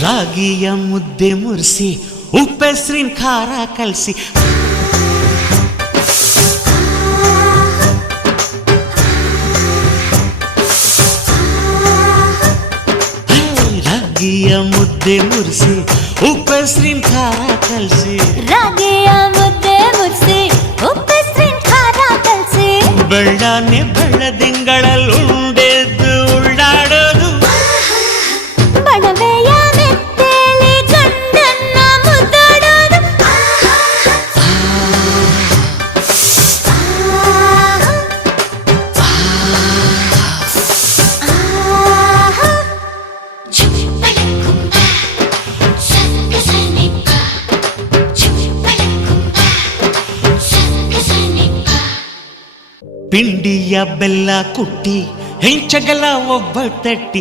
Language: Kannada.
ರಾಗಿಯ ಮುದ್ದೆ ಮುರಿಸಿ ಉಪ್ಪೆಸ್ರಿನ ಖಾರ ಕಲಸಿ ರಾಗಿಯ ಮುದ್ದೆ ಮುರಿಸಿ ಉಪ್ಪೆಸ್ರಿನ ಖಾರ ಕಲಸಿ ರಾಗಿಯ ಮುದ್ದೆ ಮುರಿಸಿ ಉಪ್ಪೆಸ್ರಿನ ಖಾರ ಕಲಸಿ ಬೆಳ್ಳಾನೆ ಬೆಳ್ಳದಿಂಗಳಲ್ಲಿ ಉಂಡೆದ್ದು ಉಳ್ಳಾಡೋದು ಬಣವೆಯ ಮೆತ್ತೇಲಿ ಗಂಡನ್ನ ಮುದ್ದಾಡೋದು ಪಿಂಡಿಯ ಬೆಲ್ಲ ಕುಟ್ಟಿ ಹೆಂಚಗಲ ಒಬ್ಬ ತಟ್ಟಿ